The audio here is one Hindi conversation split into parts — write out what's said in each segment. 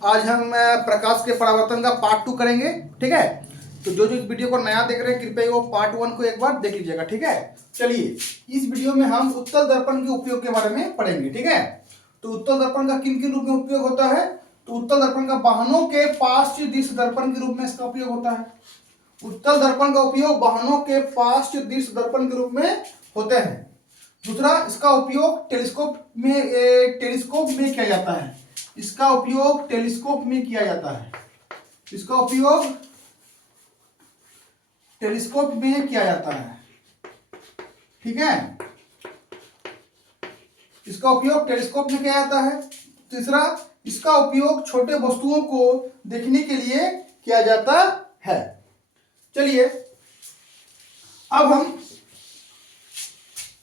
आज हम प्रकाश के परावर्तन का पार्ट 2 करेंगे। ठीक है, तो जो जो इस वीडियो को नया देख रहे हैं कृपया वो पार्ट 1 को एक बार देख लीजिएगा। ठीक है, चलिए इस वीडियो में हम उत्तल दर्पण के उपयोग के बारे में पढ़ेंगे। ठीक है, तो उत्तल दर्पण का किन किन रूप में उपयोग होता है? तो उत्तल दर्पण का वाहनों के पार्श्व दिश दर्पण के रूप में इसका उपयोग होता है। उत्तल दर्पण का उपयोग वाहनों के पार्श्व दिश दर्पण के रूप में होते हैं। दूसरा, इसका उपयोग टेलीस्कोप में किया जाता है। इसका उपयोग टेलीस्कोप में किया जाता है। इसका उपयोग टेलीस्कोप में किया जाता है। ठीक है, इसका उपयोग टेलीस्कोप में किया जाता है। तीसरा, इसका उपयोग छोटे वस्तुओं को देखने के लिए किया जाता है। चलिए अब हम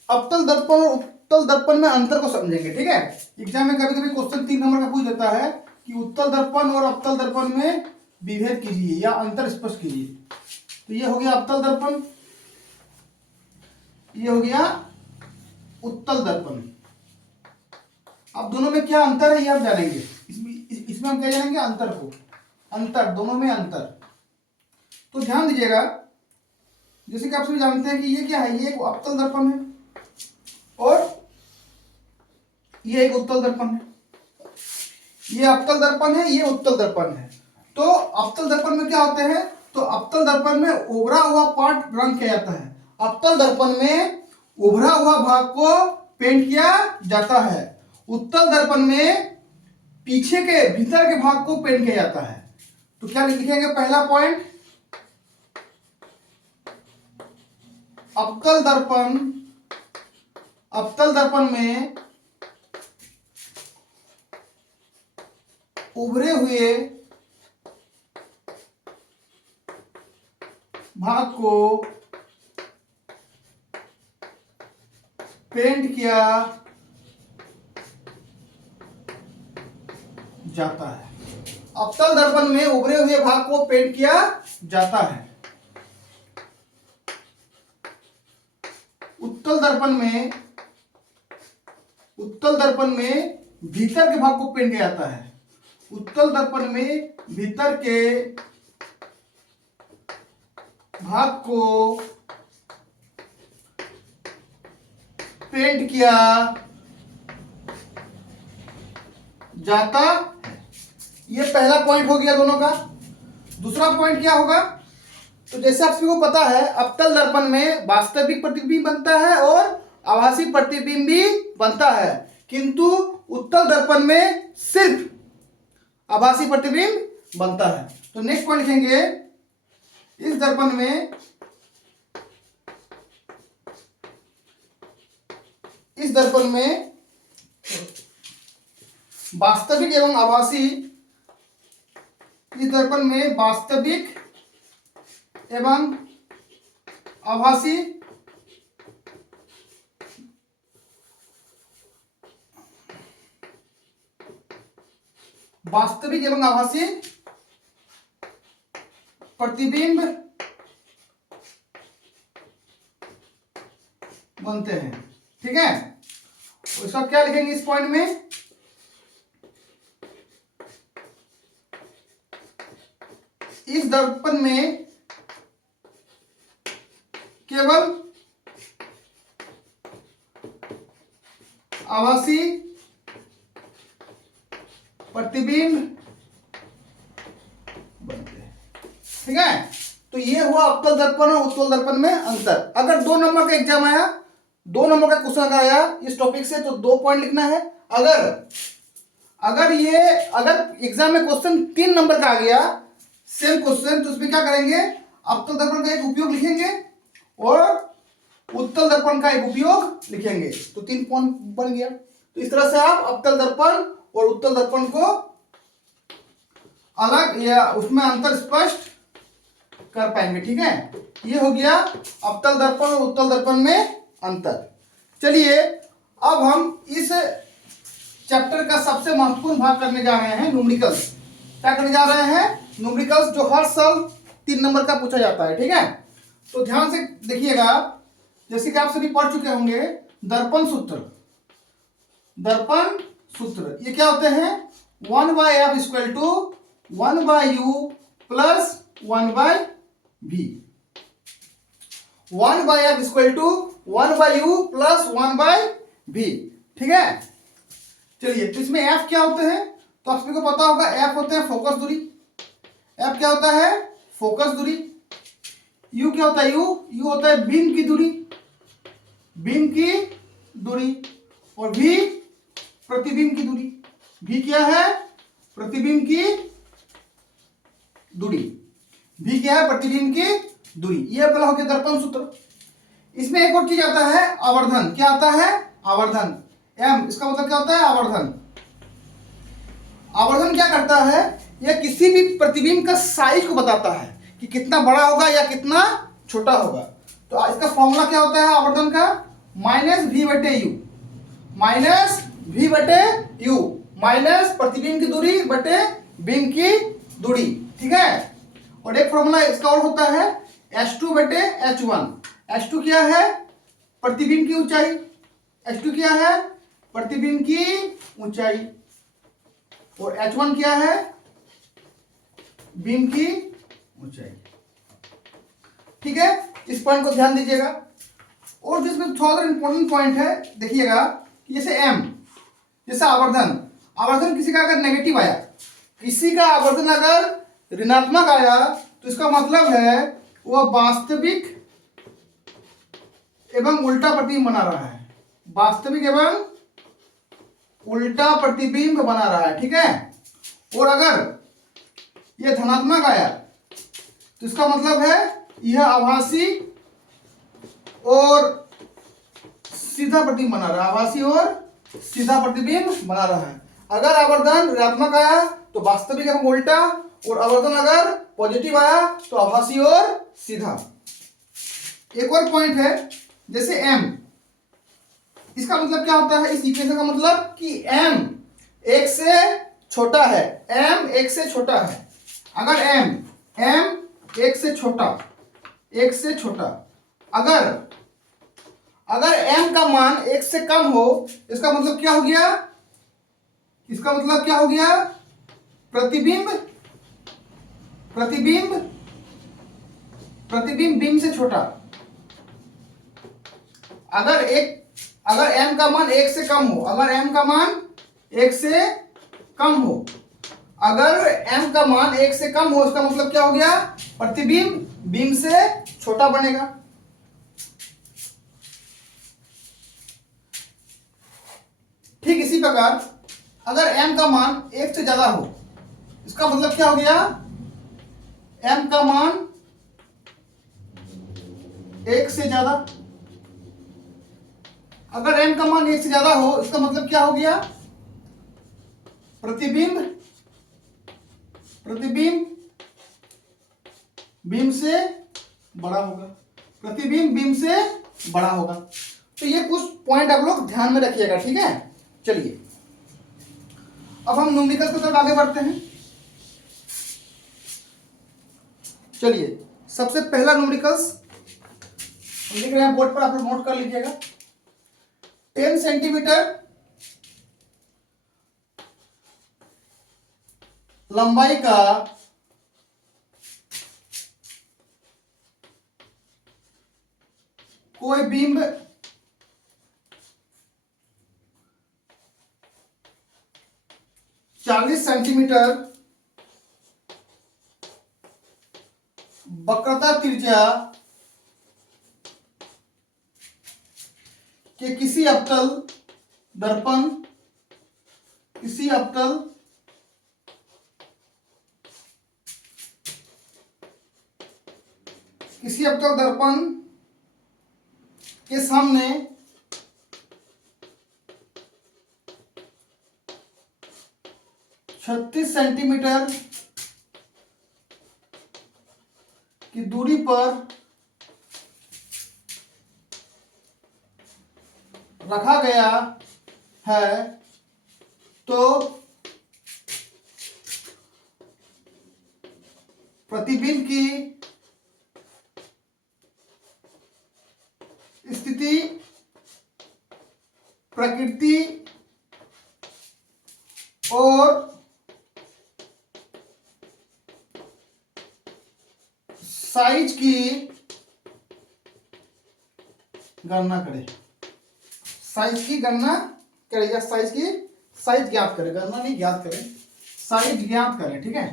अवतल दर्पण और उत्तल दर्पण में अंतर को समझेंगे। ठीक है, एग्जाम में कभी कभी क्वेश्चन 3 नंबर का पूछ देता है कि उत्तल दर्पण और अवतल दर्पण में विभेद कीजिए या अंतर स्पष्ट कीजिए। तो ये हो गया अवतल दर्पण, ये हो गया उत्तल दर्पण। अब दोनों में क्या अंतर है ये आप जानेंगे। इसमें हम क्या जानेंगे? अंतर को, अंतर, दोनों में अंतर। तो ध्यान दीजिएगा, जैसे कि आप सभी जानते हैं कि ये क्या है, ये एक अवतल दर्पण है और ये एक उत्तल दर्पण है। ये अवतल दर्पण है, ये उत्तल दर्पण है। तो अवतल दर्पण में क्या होते हैं? तो अवतल दर्पण में उभरा हुआ पार्ट रंग किया जाता है। अवतल दर्पण में उभरा हुआ भाग को पेंट किया जाता है। उत्तल दर्पण में पीछे के भीतर के भाग को पेंट किया जाता है। तो क्या लिखेंगे? पहला पॉइंट, अवतल दर्पण में उभरे हुए भाग को पेंट किया जाता है। अवतल दर्पण में उभरे हुए भाग को पेंट किया जाता है। उत्तल दर्पण में भीतर के भाग को पेंट किया जाता है। उत्तल दर्पण में भीतर के भाग को पेंट किया जाता है। ये पहला पॉइंट हो गया दोनों का। दूसरा पॉइंट क्या होगा? तो जैसे आप सभी को पता है अवतल दर्पण में वास्तविक प्रतिबिंब बनता है और आभासी प्रतिबिंब भी बनता है, किंतु उत्तल दर्पण में सिर्फ आभासी प्रतिबिंब बनता है। तो नेक्स्ट पॉइंट लिखेंगे, इस दर्पण में वास्तविक एवं आभासी, इस दर्पण में वास्तविक एवं आभासी प्रतिबिंब बनते हैं। ठीक है, इसका क्या लिखेंगे इस पॉइंट में? इस दर्पण में केवल आभासी प्रतिबिंब बनते हैं। ठीक है, तो ये हुआ अवतल दर्पण और उत्तल दर्पण में अंतर। अगर 2 नंबर का एग्जाम आया, 2 नंबर का क्वेश्चन आया इस टॉपिक से, तो 2 पॉइंट लिखना है। अगर एग्जाम में क्वेश्चन 3 नंबर का आ गया सेम क्वेश्चन, तो उसमें क्या करेंगे? अवतल दर्पण का एक उपयोग लिखेंगे और उत्तल दर्पण का एक उपयोग लिखेंगे। तो 3 पॉइंट बन गया। तो इस तरह से आप अवतल दर्पण और उत्तल दर्पण को अलग या उसमें अंतर स्पष्ट कर पाएंगे। ठीक है, ये हो गया अवतल दर्पण और उत्तल दर्पण में अंतर। चलिए अब हम इस चैप्टर का सबसे महत्वपूर्ण भाग करने जा रहे हैं, न्यूमेरिकल्स। क्या करने जा रहे हैं? न्यूमेरिकल्स, जो हर साल 3 नंबर का पूछा जाता है। ठीक है, तो ध्यान से देखिएगा, जैसे कि आप सभी पढ़ चुके होंगे दर्पण सूत्र। ये क्या होते हैं? 1 by f equal to 1 by u plus 1 by v. 1 by f equal to 1 by u plus 1 by v. ठीक है, चलिए तो इसमें एफ क्या होते हैं, तो आप सभी को पता होगा एफ होते हैं फोकस दूरी। एफ क्या होता है, फोकस दूरी। यू क्या होता है, यू होता है बीम की दूरी, बीम की दूरी। और वी प्रतिबिंब की दूरी। वी क्या है, प्रतिबिंब की दूरी। वी क्या है, प्रतिबिंब की दूरी। ये बोला हो गया दर्पण सूत्र। इसमें एक और चीज आता है आवर्धन। क्या आता है, आवर्धन। एम इसका मतलब क्या होता है, आवर्धन। आवर्धन क्या करता है, यह किसी भी प्रतिबिंब का साइज को बताता है कि कितना बड़ा होगा या कितना छोटा होगा। तो इसका फॉर्मूला क्या होता है आवर्धन का, माइनस वी बटे यू। माइनस वी बटे यू, माइनस प्रतिबिंब की दूरी बटे बिंब की दूरी। ठीक है, और एक फॉर्मूला इसका और होता है H2 बटे H1। H2 क्या है, प्रतिबिंब की ऊंचाई। H2 क्या है, प्रतिबिंब की ऊंचाई। और H1 क्या है, बीम की ऊंचाई। ठीक है, इस पॉइंट को ध्यान दीजिएगा। और जिसमें थोड़ा इंपॉर्टेंट पॉइंट है, देखिएगा कि जैसे एम, जैसे आवर्धन। आवर्धन किसी का अगर नेगेटिव आया, किसी का आवर्धन अगर ऋणात्मक आया, तो इसका मतलब है वह वास्तविक एवं उल्टा प्रतिबिंब बना रहा है। वास्तविक एवं उल्टा प्रतिबिंब बना रहा है। ठीक है, और अगर यह धनात्मक आया, तो इसका मतलब है यह आभासी और सीधा प्रतिबिंब बना रहा है। आभासी और सीधा प्रतिबिंब बना रहा है। अगर आवर्धन ऋणात्मक आया तो वास्तविक एवं उल्टा, और आवर्धन अगर पॉजिटिव आया तो आभासी और सीधा। एक और पॉइंट है, जैसे m, इसका मतलब क्या होता है, इस इक्वेशन का मतलब कि m एक से छोटा है। m एक से छोटा है। अगर m एक से छोटा, एक से छोटा, अगर m का मान एक से कम हो, इसका मतलब क्या हो गया, इसका मतलब क्या हो गया, प्रतिबिंब प्रतिबिंब प्रतिबिंब बिंब से छोटा। अगर m का मान एक से कम हो, अगर m का मान एक से कम हो, अगर m का मान एक से कम हो, इसका मतलब क्या हो गया, प्रतिबिंब बिंब से छोटा बनेगा। ठीक इसी प्रकार अगर m का मान एक से ज्यादा हो, इसका मतलब क्या हो गया, m का मान एक से ज्यादा। अगर m का मान एक से ज्यादा हो, इसका मतलब क्या हो गया, प्रतिबिंब प्रतिबिंब बिंब से बड़ा होगा। प्रतिबिंब बिंब से बड़ा होगा। तो ये कुछ पॉइंट आप लोग ध्यान में रखिएगा। ठीक है, चलिए अब हम न्यूमेरिकल्स की तरफ आगे बढ़ते हैं। चलिए सबसे पहला न्यूमेरिकल्स हम लिख रहे हैं बोर्ड पर, आप लोग नोट कर लीजिएगा। 10 सेंटीमीटर लंबाई का कोई बिंब 40 सेंटीमीटर वक्रता त्रिज्या के किसी अवतल दर्पण के सामने 36 सेंटीमीटर की दूरी पर रखा गया है, तो प्रतिबिंब की स्थिति, प्रकृति और साइज की गणना करें, साइज की गणना करें या साइज ज्ञात करें, गणना नहीं ज्ञात करें, साइज ज्ञात करें। ठीक है,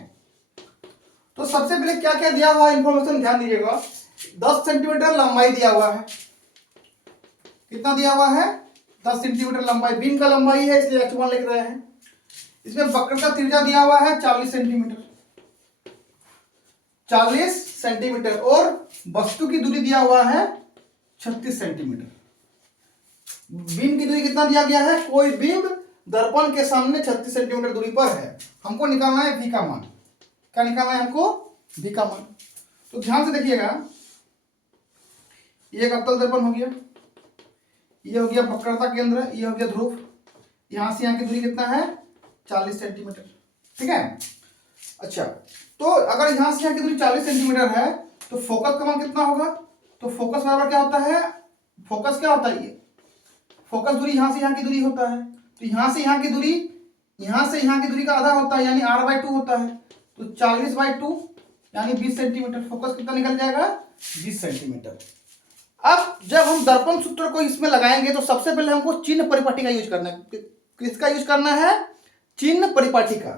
तो सबसे पहले क्या क्या दिया हुआ है इंफॉर्मेशन ध्यान दीजिएगा। 10 सेंटीमीटर लंबाई दिया हुआ है। कितना दिया हुआ है? 10 सेंटीमीटर लंबाई, बीम का लंबाई है इसलिए h1 लिख रहे हैं। इसमें वक्र का त्रिज्या दिया हुआ है 40 सेंटीमीटर, 40 सेंटीमीटर, और वस्तु की दूरी दिया हुआ है 36 सेंटीमीटर। बीम की दूरी कितना दिया गया है? कोई बीम दर्पण के सामने 36 सेंटीमीटर दूरी पर है। हमको निकालना है v का मान। क्या निकालना है हमको? v का मान। तो ध्यान से देखिएगा, ये एक अवतल दर्पण हो गया, ये हो गया वक्रता केंद्र, ये हो गया ध्रुव। यहां से यहां की दूरी कितना है? 40 सेंटीमीटर। ठीक है, अच्छा, तो अगर यहां से यहां की दूरी 40 सेंटीमीटर है तो फोकस का मान कितना होगा? तो फोकस बराबर क्या होता है? फोकस क्या होता है? ये फोकस दूरी यहां से यहां की दूरी होता है, तो यहां से यहां की दूरी, यहां से यहां की दूरी का आधा होता है, यानी r/2 होता है। तो 40/2 यानी 20 सेंटीमीटर। फोकस कितना निकल जाएगा? 20 सेंटीमीटर। अब जब हम दर्पण सूत्र को इसमें लगाएंगे तो सबसे पहले हमको चिन्ह परिपाटी का यूज करना है। किसका यूज करना है? चिन्ह परिपाटी का।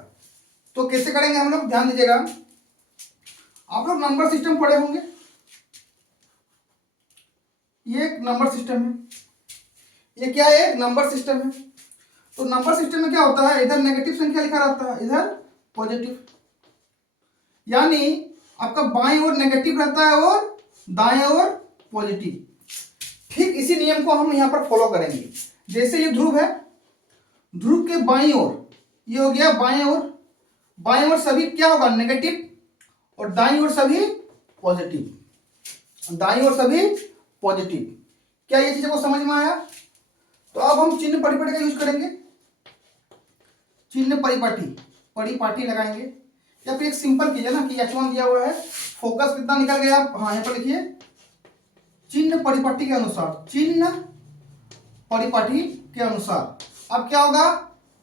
तो कैसे करेंगे हम लोग? ध्यान दीजिएगा, आप लोग नंबर सिस्टम पढ़े होंगे। ये एक नंबर सिस्टम है, ये क्या है? एक नंबर सिस्टम है। तो नंबर सिस्टम में क्या होता है? इधर नेगेटिव संख्या लिखा रहता है, इधर पॉजिटिव, यानी आपका बाएं ओर नेगेटिव रहता है और दाएं ओर पॉजिटिव। ठीक इसी नियम को हम यहां पर फॉलो करेंगे। जैसे ये ध्रुव है, ध्रुव के बाईं ओर ये हो गया बाएं ओर, बाएं ओर सभी क्या होगा? नेगेटिव, और दाईं ओर सभी पॉजिटिव, दाईं ओर सभी पॉजिटिव। क्या ये चीज को समझ में आया? तो अब हम चिन्ह परिपाटी का यूज करेंगे। चिन्ह परिपाटी लगाएंगे, या फिर एक सिंपल कीजिए ना कि h1 दिया हुआ है, फोकस कितना निकल गया? हाँ, यहाँ पर लिखिए चिन्ह परिपाटी के अनुसार, चिन्ह परिपाटी के अनुसार अब क्या होगा?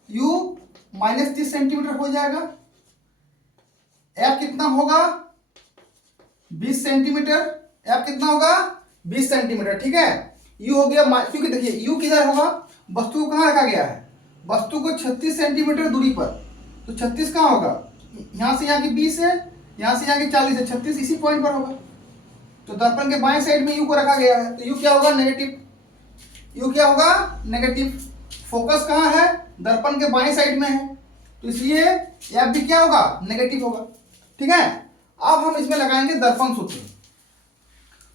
u -30 सेंटीमीटर हो जाएगा। f कितना होगा? 20 सेंटीमीटर। f कितना होगा? 20 सेंटीमीटर। ठीक है, u हो गया, क्योंकि देखिए u किधर होगा? वस्तु को कहाँ रखा गया है? वस्तु को 36 सेंटीमीटर दूरी पर। तो 36 कहाँ होगा? यहां से यहाँ की 20 है, यहां से यहाँ की 40 है, 36 इसी पॉइंट पर होगा। तो दर्पण के बाएं साइड में u को रखा गया है, तो u क्या होगा? नेगेटिव। u क्या होगा? नेगेटिव। फोकस कहाँ है? दर्पण के बाएं साइड में है, तो इसलिए f भी क्या होगा? नेगेटिव होगा। ठीक है, अब हम इसमें लगाएंगे दर्पण सूत्र।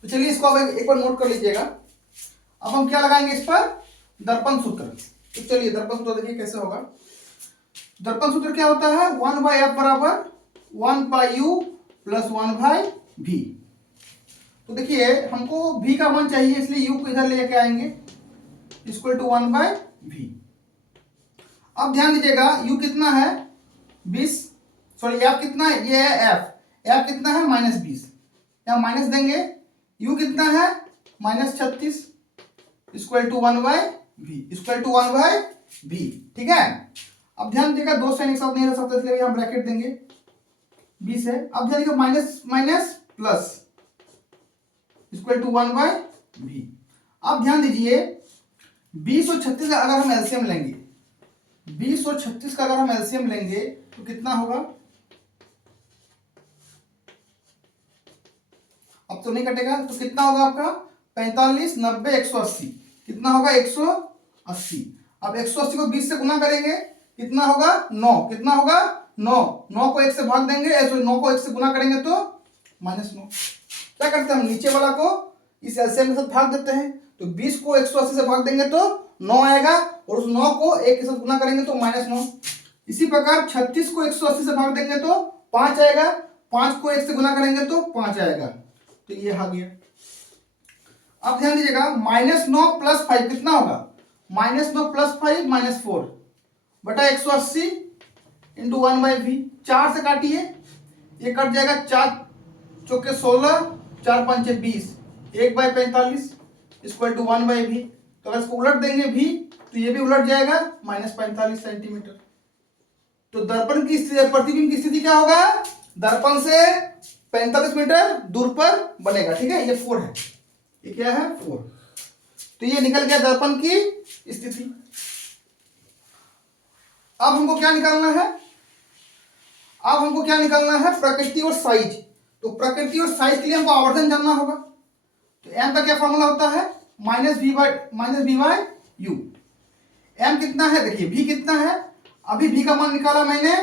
तो चलिए इसको अब एक बार नोट कर लीजिएगा। अब हम क्या लगाएंगे इस पर? दर्पण सूत्र। तो चलिए दर्पण सूत्र देखिए कैसे होगा। दर्पण सूत्र क्या होता है? 1/f बराबर 1/u + 1/v। तो देखिए हमको v का मान चाहिए, इसलिए u को इधर लेके आएंगे, इक्वल टू 1/v। अब ध्यान दीजिएगा, u कितना है? 20, सॉरी f कितना है? ये है f कितना है? -20। यहाँ माइनस देंगे, u कितना है? -36, इक्वल टू 1/v। ठीक है, अब ध्यान दीजिएगा, दो साइन एक साथ नहीं रह सकते, इसलिए हम ब्रैकेट देंगे 20 है। अब ध्यान दीजिएगा, minus minus plus, equal to 1/v। अब ध्यान दीजिए 20 और 36 का अगर हम एलसीएम लेंगे, 20 और 36 का अगर हम एलसीएम लेंगे तो कितना होगा? अब तो नहीं कटेगा, तो कितना होगा आपका? 45, 90, 180। कितना होगा? 180। अब 180 को 20 से गुना करेंगे, कितना होगा? 9। कितना होगा? 9। 9 को 1 से भाग देंगे, 9 को 1 से गुना करेंगे तो -9। क्या करते हैं हम? नीचे वाला को इस एलसीएम के साथ भाग देते हैं, तो 20 को 180 से भाग देंगे तो 9 आएगा, और उस 9 को 1 के साथ गुना करेंगे तो -9। इसी प्रकार 36 को 180 से भाग देंगे तो 5 आएगा, 5 को 1 से गुना करेंगे तो 5 आएगा। तो ये आ गया। अब ध्यान दीजिएगा, -9 + 5 कितना होगा? -9 + 5 -4 बटा 180 इंटू 1/v। 4 से काटिए, ये कट जाएगा, 4 चौके 16, 4 पंचे 20, 1/45 इक्वल टू 1/v। तो अगर इसको उलट देंगे v, तो ये भी उलट जाएगा, -45 सेंटीमीटर। तो दर्पण की स्थिति, प्रतिबिंब की स्थिति क्या होगा? दर्पण से 45 मीटर दूर पर बनेगा। ठीक है, ये 4 है, ये क्या है 4। तो ये निकल गया दर्पण की स्थिति। अब हमको क्या निकालना है, अब हमको क्या निकालना है, प्रकृति और साइज। तो प्रकृति और साइज के लिए हमको आवर्धन जानना होगा। तो एम का क्या फॉर्मूला होता है, minus v by u. M कितना है, देखिए वी कितना है, अभी वी का मान निकाला मैंने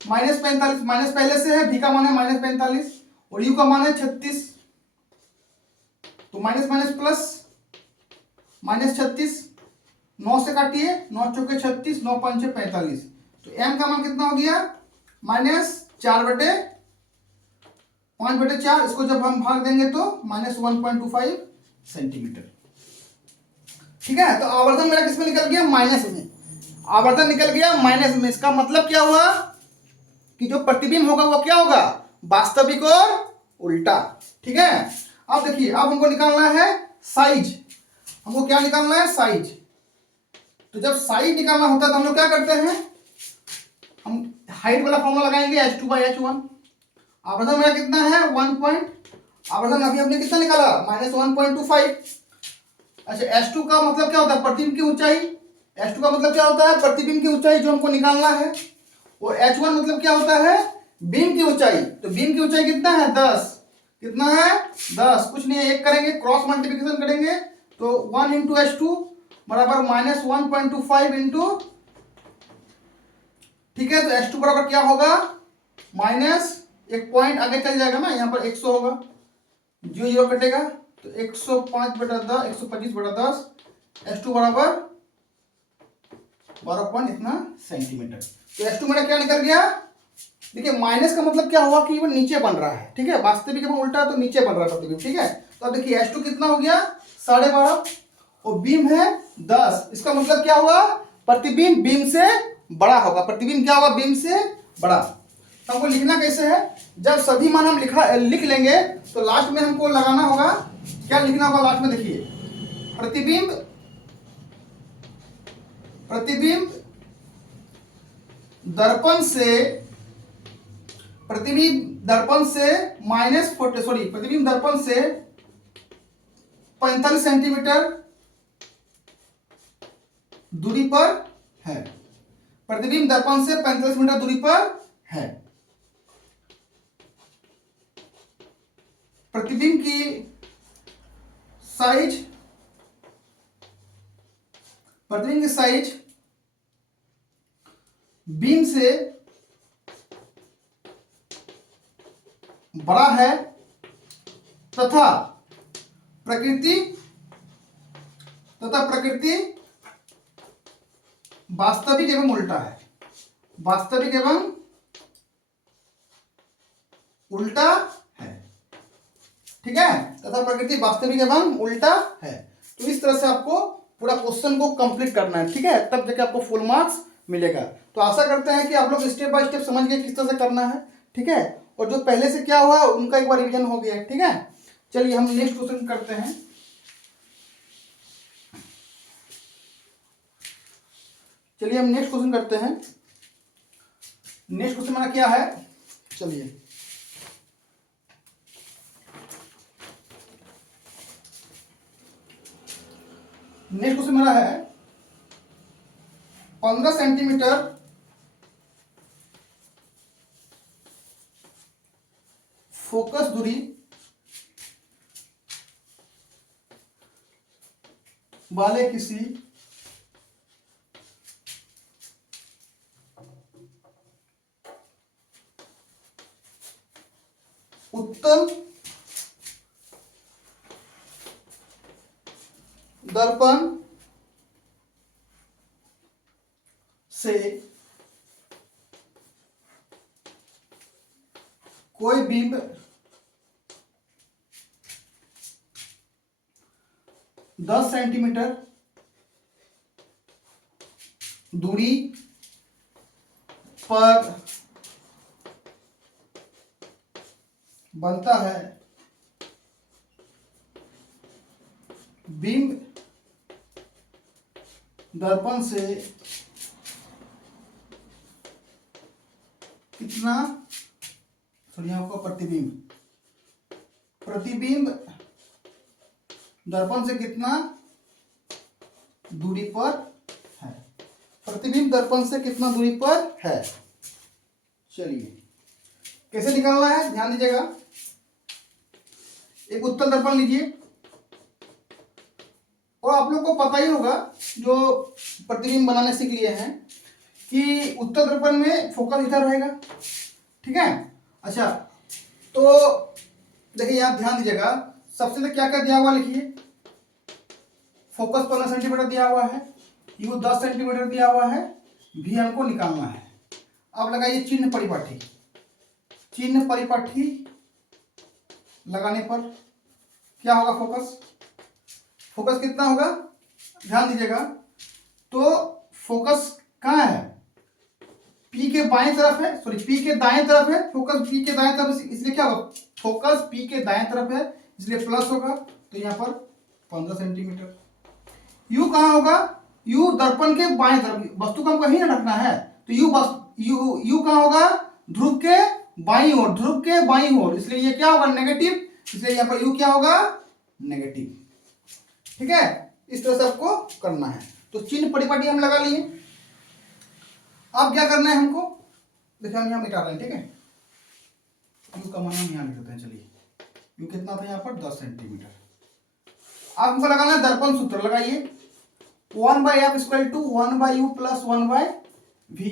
-45, माइनस पहले से है, वी का मान है -45 और यू का मान है 36। तो माइनस माइनस प्लस -36, 9 से काटिए, 9 चौके 36, 9 पंचे 45। तो एम का मान कितना हो गया, -4/5/4। इसको जब हम भाग देंगे तो -1.25 सेंटीमीटर। ठीक है, तो आवर्धन मेरा किसमें निकल गया, माइनस में। आवर्धन निकल गया माइनस में, इसका मतलब क्या हुआ कि जो प्रतिबिंब होगा वो क्या होगा, वास्तविक और उल्टा। ठीक है, अब देखिए, अब हमको निकालना है साइज। हमको क्या निकालना है, साइज। तो जब साइज निकालना होता है तो हम लोग क्या करते हैं, हम हाइट वाला फॉर्मूला लगाएंगे h2/h1। आवर्धन मेरा कितना है 1 आवर्धन अभी हमने कितना निकाला, -1.25। अच्छा, h2 का मतलब क्या होता है, प्रतिबिंब की ऊंचाई। h2 का मतलब क्या होता है, प्रतिबिंब की ऊंचाई जो हमको निकालना है। और h1 मतलब क्या होता है, बीम की ऊंचाई। तो बीम की ऊंचाई कितना है, 10। कितना है, 10। कुछ नहीं है, एक करेंगे, क्रॉस मल्टीप्लिकेशन करेंगे तो 1 इंटू h2 बराबर -1.25 इंटू, ठीक है, तो h2 बराबर क्या होगा, माइनस, एक पॉइंट आगे चल जाएगा ना, यहाँ पर 100 होगा, 0 कटेगा तो 105/10, 125/10, h2 बराबर 12 पॉइंट इतना सेंटीमीटर। तो h2 मेरा क्या निकल गया, देखिए माइनस का मतलब क्या हुआ कि वो नीचे बन रहा है। ठीक है, वास्तविक में उल्टा तो नीचे बन रहा है प्रतिबिंब। ठीक है, तो अब देखिए h2 कितना हो गया, 12.5 और बीम है 10। इसका मतलब क्या हुआ, प्रतिबिंब बीम से बड़ा होगा। प्रतिबिंब क्या होगा, बीम से बड़ा। तो हमको लिखना कैसे है, जब सभी मान हम लिख लेंगे तो लास्ट में हमको लगाना होगा, क्या लिखना होगा लास्ट में, देखिए प्रतिबिंब दर्पण से प्रतिबिंब दर्पण से प्रतिबिंब दर्पण से 45 सेंटीमीटर दूरी पर है। प्रतिबिंब दर्पण से 45 मीटर दूरी पर है। प्रतिबिंब की साइज, प्रतिबिंब की साइज बीम से बड़ा है तथा प्रकृति वास्तविक एवं उल्टा है। वास्तविक एवं उल्टा है। ठीक है, तथा प्रकृति वास्तविक एवं उल्टा है। तो इस तरह से आपको पूरा क्वेश्चन को कंप्लीट करना है। ठीक है, तब जाके आपको फुल मार्क्स मिलेगा। तो आशा करते हैं कि आप लोग स्टेप बाय स्टेप समझ गए किस तरह से करना है। ठीक है, और जो पहले से क्या हुआ उनका एक बार रिवीजन हो गया। ठीक है, चलिए हम नेक्स्ट क्वेश्चन करते हैं। चलिए हम नेक्स्ट क्वेश्चन करते हैं। नेक्स्ट क्वेश्चन हमारा क्या है, चलिए नेक्स्ट क्वेश्चन मेरा है 15 सेंटीमीटर फोकस दूरी वाले किसी उत्तल दर्पण से कोई बिंब 10 सेंटीमीटर दूरी पर बनता है। बिंब दर्पण से कितना, सॉरी आपका प्रतिबिंब प्रतिबिंब दर्पण से कितना दूरी पर है, प्रतिबिंब दर्पण से कितना दूरी पर है। चलिए कैसे निकालना है ध्यान दीजिएगा। एक उत्तल दर्पण लीजिए, और आप लोग को पता ही होगा जो प्रतिबिंब बनाने सीख लिए हैं कि उत्तल दर्पण में फोकस इधर रहेगा, ठीक है। अच्छा तो देखिए यहाँ ध्यान दीजिएगा, सबसे पहले क्या क्या दिया हुआ लिखिए। फोकस 15 सेंटीमीटर दिया हुआ है, यू 10 सेंटीमीटर दिया हुआ है, भी हमको निकालना है। अब लगाइए चिन्ह परिपाठी। चिन्ह परिपाठी लगाने पर क्या होगा, फोकस, फोकस कितना होगा ध्यान दीजिएगा। तो फोकस कहाँ है, P के बाएं तरफ है, सॉरी P के दाएं तरफ है, फोकस P के दाएं तरफ, इसलिए क्या होगा, फोकस P के दाएं तरफ है इसलिए प्लस होगा, तो यहाँ पर 15 सेंटीमीटर। U कहाँ होगा, U दर्पण के बाएं तरफ, वस्तु को हमको कहीं ना रखना है, तो U कहाँ होगा, ध्रुव के बाईं ओर, ध्रुव के बाईं ओर, इसलिए ये क्या होगा नेगेटिव, इसलिए यहाँ पर U क्या होगा नेगेटिव, ठीक है। इस तरह से आपको करना है। तो चिन्ह परिपाटी हम लगा लिए। अब क्या करना है हमको, देखिए हम यहाँ मिटा रहे हैं, ठीक है। U का मान हम यहाँ लिख देते हैं, चलिए U कितना था यहाँ पर 10 सेंटीमीटर। अब हमको लगाना है दर्पण सूत्र, लगाइए 1/f equal to 1/u plus 1/v,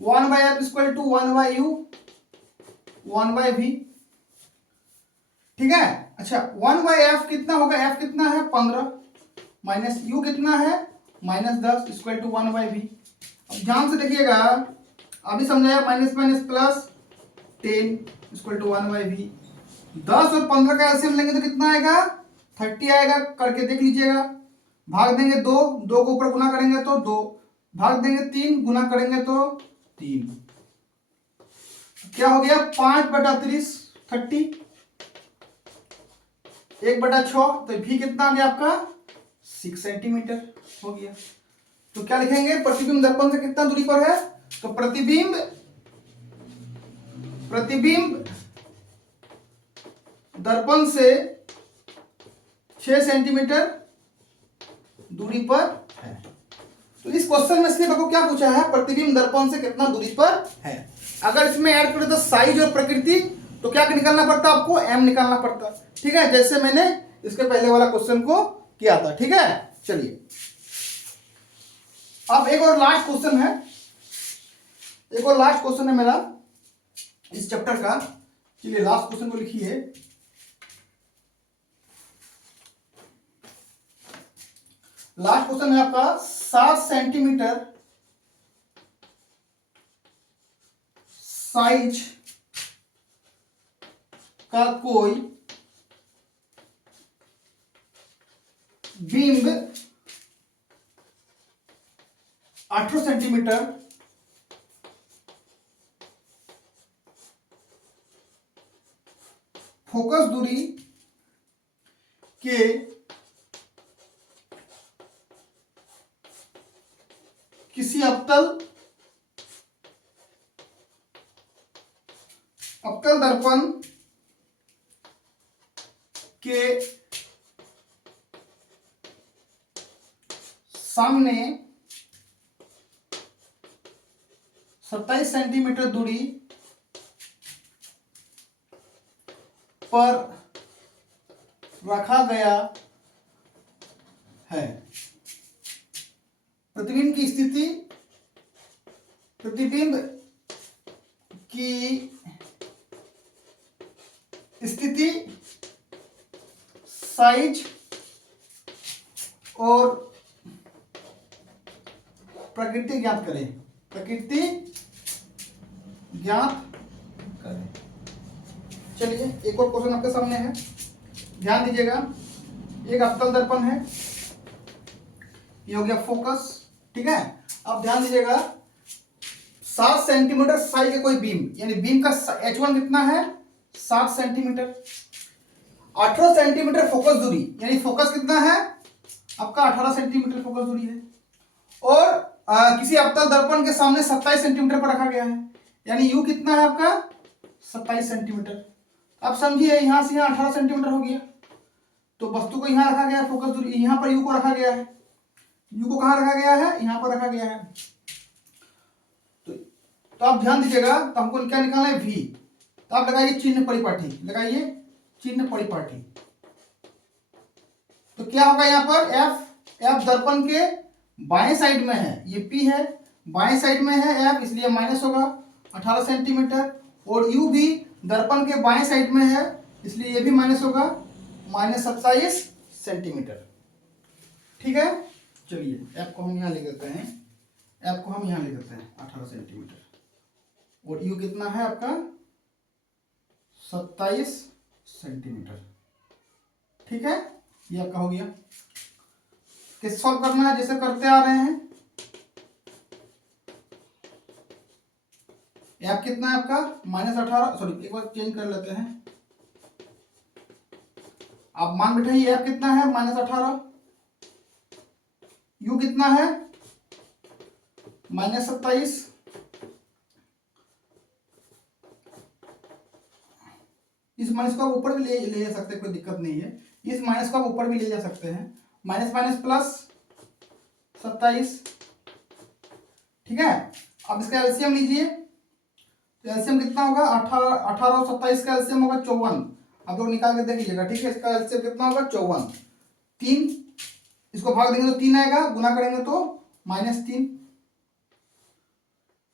1/f equal to 1/u 1/v, ठीक है। अच्छा 1/f कितना होगा, f कितना है 15 माइनस u कितना है -10 इक्वल टू 1/v। अब ध्यान से देखिएगा, अभी समझाया, minus minus plus 10 equal to 1/v। 10 और 15 का एलसीएम लेंगे तो कितना आएगा 30 आएगा, करके देख लीजिएगा। भाग देंगे 2, 2 को ऊपर गुना करेंगे तो 2, भाग देंगे 3, गुना करेंगे तो 3, क्या हो गया 5/30 30, 1/6, तो भी कितना आ गया आपका 6 सेंटीमीटर हो गया। तो क्या लिखेंगे, प्रतिबिंब दर्पण से कितना दूरी पर है, तो प्रतिबिंब दर्पण से 6 सेंटीमीटर दूरी पर है। तो इस क्वेश्चन में इसलिए आपको क्या पूछा है, प्रतिबिंब दर्पण से कितना दूरी पर है। अगर इसमें ऐड करें तो साइज और प्रकृति, तो क्या निकालना पड़ता आपको, m निकालना पड़ता, ठीक है, जैसे मैंने इसके पहले वाला क्वेश्चन को किया था, ठीक है। चलिए अब एक और लास्ट क्वेश्चन है, एक और लास्ट क्वेश्चन है मेरा इस चैप्टर का। चलिए लास्ट क्वेश्चन को लिखिए, लास्ट क्वेश्चन है आपका 7 सेंटीमीटर साइज का कोई बिंब 18 सेंटीमीटर फोकस दूरी के किसी अवतल दर्पण के सामने 27 सेंटीमीटर दूरी पर रखा गया है। प्रतिबिंब की स्थिति, प्रतिबिंब की स्थिति, साइज और प्रकृति ज्ञात करें, प्रकृति ज्ञात करें। चलिए एक और क्वेश्चन आपके सामने है, ध्यान दीजिएगा। एक अवतल दर्पण है, ये हो गया फोकस, ठीक है। अब ध्यान दीजिएगा, 7 सेंटीमीटर साइज का कोई बीम, यानी बीम का H1 कितना है 7 सेंटीमीटर, 18 सेंटीमीटर फोकस दूरी, यानी फोकस कितना है आपका 18 सेंटीमीटर फोकस दूरी है, और किसी अवतल दर्पण के सामने 27 सेंटीमीटर पर रखा गया है, यानी U कितना है आपका 27 सेंटीमीटर। अब समझिए यहां से यहां 18 सेंटीमीटर हो गया, तो वस्तु को यहां रखा गया है, फोकस दूरी यहां पर, यू को रखा गया है, यू को कहां रखा गया है, यहां पर रखा गया है। तो आप ध्यान दीजिएगा, तो हमको क्या निकालना है, v। तो आप लगाइए चिन्ह परिपाटी, लगाइए चिन्ह परिपाटी। तो क्या होगा यहाँ पर, एफ दर्पण के बाएं साइड में है, ये पी है, बाएं साइड में है एफ, इसलिए माइनस होगा 18 सेंटीमीटर। और यू भी दर्पण के बाएं साइड में है, इसलिए ये भी माइनस होगा, -27 सेंटीमीटर। ठीक है, चलिए एफ को हम यहाँ लिख देते हैं, एफ को हम यहाँ लिख देते हैं 18 सेंटीमीटर। और यू कितना है आपका, 27 सेंटीमीटर। ठीक है, ये आपका हो गया। कैसे सॉल्व करना है, जैसे करते आ रहे हैं। एफ कितना है आपका, -18, सॉरी एक बार चेंज कर लेते हैं। आप मान बैठाइए, एफ कितना है, -18, यू कितना है, -27, इस माइनस को आप ऊपर भी ले जा सकते हैं, कोई दिक्कत नहीं है। इस माइनस को आप ऊपर भी ले जा सकते हैं, माइनस माइनस प्लस 27। ठीक है, अब इसका एलसीएम लीजिए, तो एलसीएम कितना होगा, 18 और 27 का एलसीएम होगा 54। आप लोग निकाल के देख लीजिएगा। ठीक है, इसका एलसीएम कितना होगा, 54। 3, इसको भाग देंगे तो 3 आएगा, गुना करेंगे तो -3,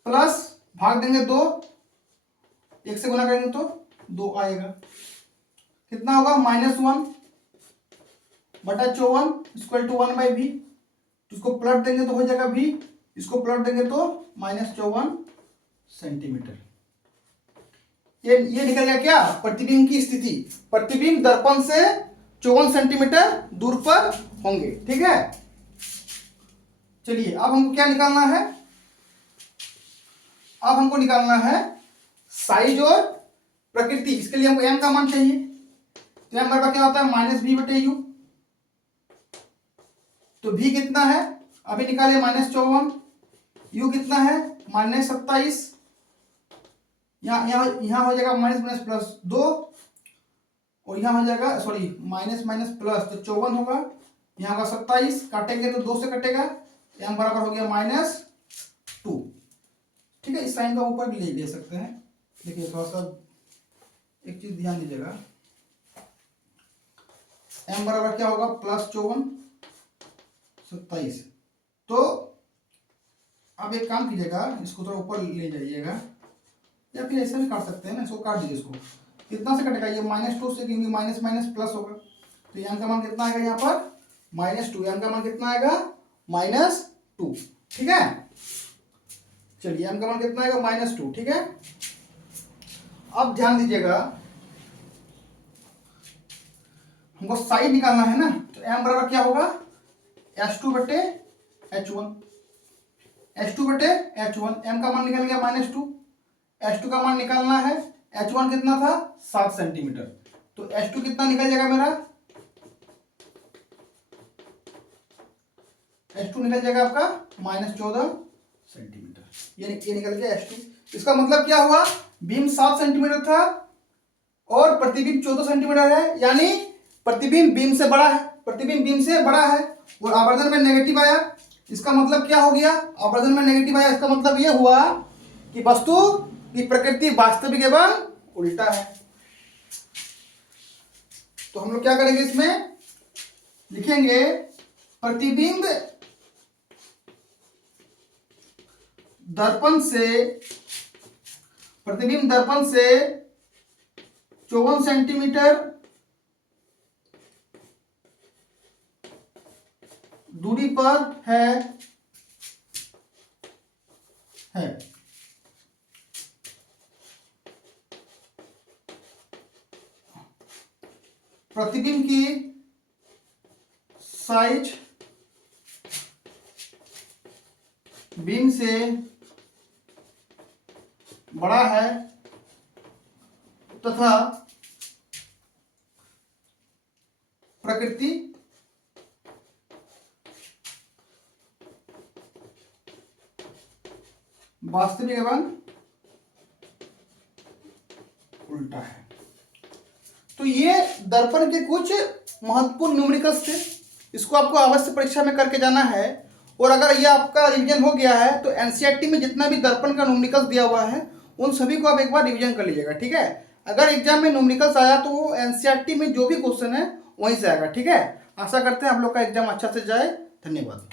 प्लस भाग देंगे 2, 1 से गुना करेंगे तो 2 आएगा। कितना होगा, -1 बटा 54 इक्वल टू 1/v। इसको पलट देंगे तो हो जाएगा v, इसको पलट देंगे तो -54 सेंटीमीटर। ये निकल गया क्या, प्रतिबिंब की स्थिति। प्रतिबिंब दर्पण से 54 सेंटीमीटर दूर पर होंगे। ठीक है, चलिए अब हमको क्या निकालना है, अब हमको निकालना है साइज और प्रकृति। इसके लिए हमको m का मान चाहिए, तो m बराबर क्या होता है, -v/u। तो v कितना है, अभी निकाले, -54, u कितना है, -27, यहाँ हो जाएगा माइनस माइनस प्लस 2, और यहाँ हो जाएगा, सॉरी माइनस माइनस प्लस, तो 54 होगा, यहाँ का 27, काटेंगे तो 2 से कटेगा, m बराबर हो गया -2। ठीक है, इस साइन का ऊपर भी ले सकते हैं। देखिए थोड़ा सा एक चीज ध्यान दीजिएगा, m बराबर क्या होगा, +54, 27। तो आप एक काम कीजिएगा, इसको थोड़ा ऊपर ले जाइएगा, या फिर ऐसे भी काट सकते हैं ना, इसको काट दीजिए। इसको कितना से कटेगा, ये -2 से, क्योंकि माइनस माइनस प्लस होगा, तो m का मान कितना आएगा, यहाँ पर -2, m का मान कितना आएगा, -2। ठीक है, चलिए m का मान कितना आएगा, -2। ठीक है, अब ध्यान दीजिएगा, हमको साइड निकालना है ना, तो m बराबर क्या होगा, h2/h1, h2/h1। m का मान निकल गया -2, h2 का मान निकालना है, h1 कितना था, 7 सेंटीमीटर, तो h2 कितना निकल जाएगा मेरा, h2 निकल जाएगा आपका -14 सेंटीमीटर। ये निकल गया h2। इसका मतलब क्या हुआ, बीम 7 सेंटीमीटर था और प्रतिबिंब 14 सेंटीमीटर है, यानी प्रतिबिंब बीम से बड़ा है, प्रतिबिंब बीम से बड़ा है, और आवर्धन में नेगेटिव आया। इसका मतलब क्या हो गया, आवर्धन में नेगेटिव आया, इसका मतलब यह हुआ कि वस्तु की प्रकृति वास्तविक एवं उल्टा है। तो हम लोग क्या करेंगे, इसमें लिखेंगे प्रतिबिंब दर्पण से 54 सेंटीमीटर दूरी पर है। प्रतिबिंब की साइज बीम से बड़ा है तथा प्रकृति वास्तविक एवं उल्टा है। तो ये दर्पण के कुछ महत्वपूर्ण न्यूमेरिकल्स थे, इसको आपको अवश्य परीक्षा में करके जाना है। और अगर ये आपका रिवीजन हो गया है तो एनसीईआरटी में जितना भी दर्पण का न्यूमेरिकल्स दिया हुआ है उन सभी को आप एक बार रिवीजन कर लीजिएगा, ठीक है। अगर एग्जाम में न्यूमेरिकल्स आया तो वो एनसीईआरटी में जो भी क्वेश्चन है वहीं से आएगा, ठीक है। आशा करते हैं आप लोग का एग्जाम अच्छा से जाए। धन्यवाद।